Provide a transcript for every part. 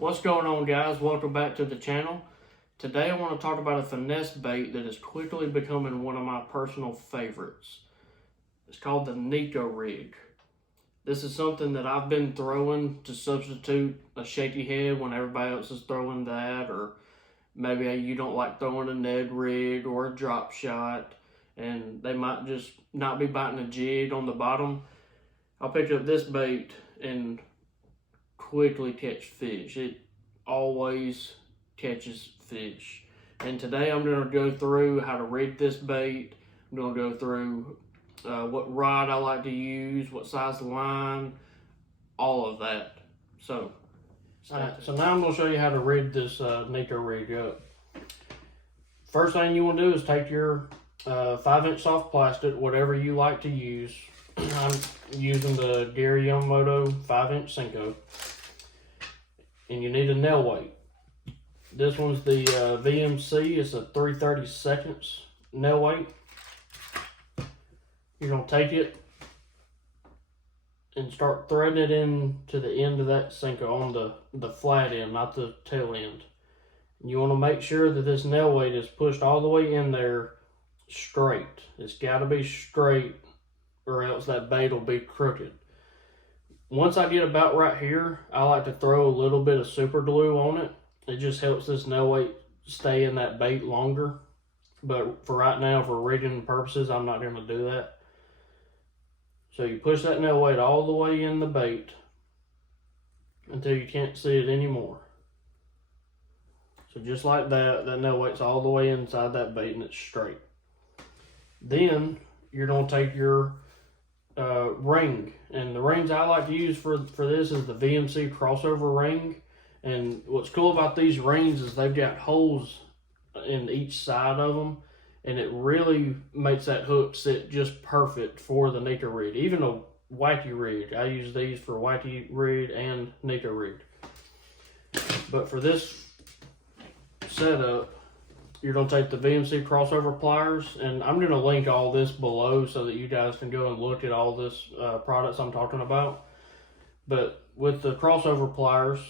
What's going on, guys? Welcome back to the channel. Today I want to talk about a finesse bait that is quickly becoming one of my personal favorites. It's called the Neko rig. This is something that I've been throwing to substitute a shaky head when everybody else is throwing that, or maybe you don't like throwing a Ned rig or a drop shot and they might just not be biting a jig on the bottom. I'll pick up this bait and quickly catch fish. It always catches fish. And today I'm going to go through how to rig this bait. I'm going to go through what rod I like to use, what size line, all of that. So now I'm going to show you how to rig this Neko rig up. First thing you want to do is take your 5-inch soft plastic, whatever you like to use. I'm using the Yamamoto 5-inch Senko. And you need a nail weight. This one's the VMC. It's a 3/32 nail weight. You're going to take it and start threading it into the end of that Senko on the flat end, not the tail end. And you want to make sure that this nail weight is pushed all the way in there straight. It's got to be straight or else that bait will be crooked. Once I get about right here, I like to throw a little bit of super glue on it. It just helps this nail weight stay in that bait longer. But for right now, for rigging purposes, I'm not going to do that. So you push that nail weight all the way in the bait until you can't see it anymore. So just like that, that nail weight's all the way inside that bait and it's straight. Then you're going to take your ring, and the rings I like to use for this is the VMC Crossover ring. And what's cool about these rings is they've got holes in each side of them, and it really makes that hook sit just perfect for the Neko rig. Even a wacky rig, I use these for wacky rig and Neko rig. But for this setup, you're going to take the VMC Crossover pliers, and I'm going to link all this below so that you guys can go and look at all this products I'm talking about. But with the Crossover pliers,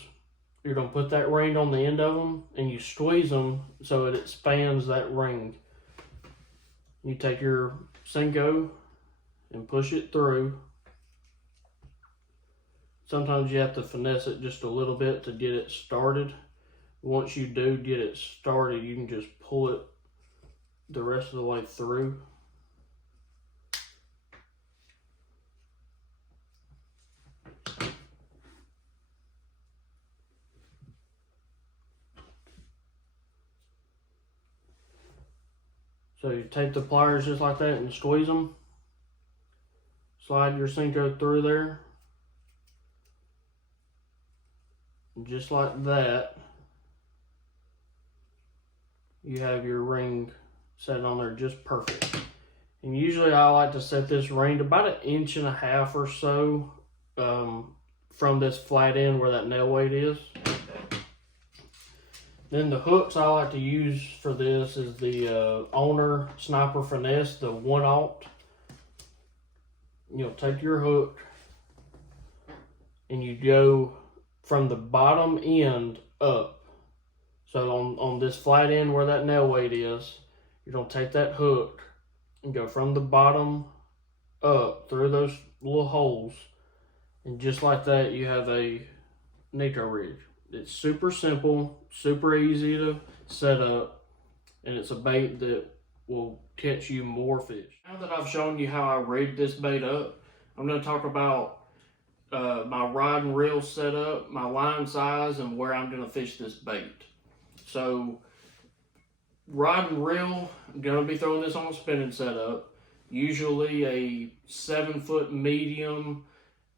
you're going to put that ring on the end of them, and you squeeze them so that it spans that ring. You take your Senko and push it through. Sometimes you have to finesse it just a little bit to get it started. Once you do get it started, you can just pull it the rest of the way through. So you take the pliers just like that and squeeze them. Slide your Senko through there. And just like that, you have your ring set on there just perfect. And usually I like to set this ring to about 1.5 inches or so from this flat end where that nail weight is. Then the hooks I like to use for this is the Owner Sniper Finesse, the 1/0. You'll take your hook and you go from the bottom end up. So on this flat end where that nail weight is, you're going to take that hook and go from the bottom up through those little holes. And just like that, you have a Neko rig. It's super simple, super easy to set up, and it's a bait that will catch you more fish. Now that I've shown you how I rig this bait up, I'm going to talk about my rod and reel setup, my line size, and where I'm going to fish this bait. So, rod and reel, I'm going to be throwing this on a spinning setup. Usually a 7-foot medium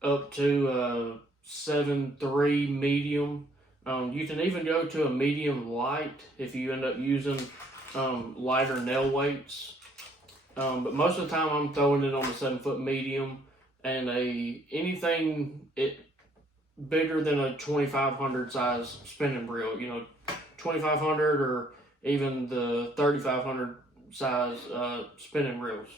up to a 7.3 medium. You can even go to a medium light if you end up using lighter nail weights. But most of the time I'm throwing it on a 7-foot medium, and anything bigger than a 2500 size spinning reel, 2500 or even the 3500 size spinning reels.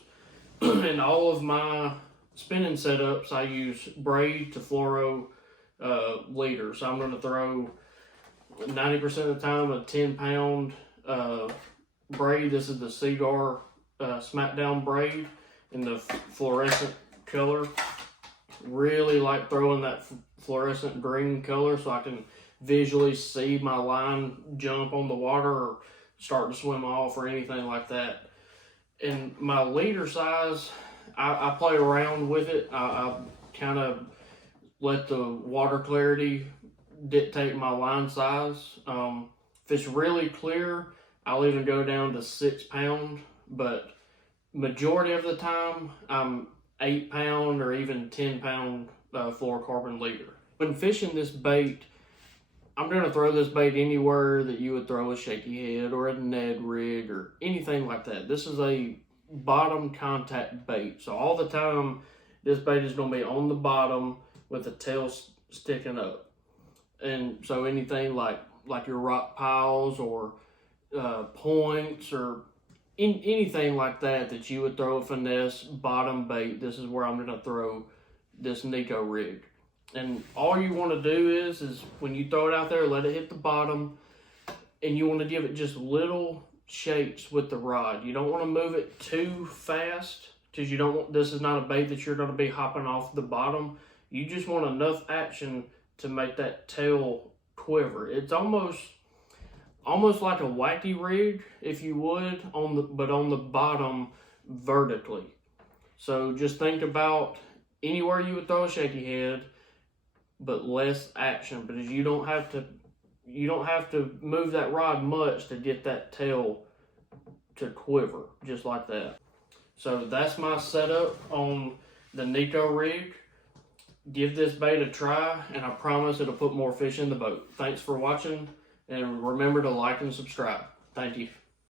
In all of my spinning setups, I use braid to fluoro leader. So I'm going to throw 90% of the time a 10-pound braid. This is the Cigar Smackdown braid in the fluorescent color. Really like throwing that fluorescent green color so I can visually see my line jump on the water or start to swim off or anything like that. And my leader size, I play around with it. I kind of let the water clarity dictate my line size. If it's really clear, I'll even go down to 6 pound, but majority of the time I'm 8 pound or even 10 pound fluorocarbon leader. When fishing this bait, I'm going to throw this bait anywhere that you would throw a shaky head or a Ned rig or anything like that. This is a bottom contact bait. So all the time, this bait is going to be on the bottom with the tail sticking up. And so anything like your rock piles or points or anything like that you would throw a Finesse bottom bait, this is where I'm going to throw this Neko rig. And all you want to do is when you throw it out there, let it hit the bottom, and you want to give it just little shakes with the rod. You don't want to move it too fast because you don't want, this is not a bait that you're going to be hopping off the bottom. You just want enough action to make that tail quiver. It's almost like a wacky rig, if you would, but on the bottom vertically. So just think about anywhere you would throw a shaky head, but less action, because you don't have to move that rod much to get that tail to quiver just like that. So that's my setup on the Neko rig. Give this bait a try, and I promise it'll put more fish in the boat. Thanks for watching, and remember to like and subscribe. Thank you.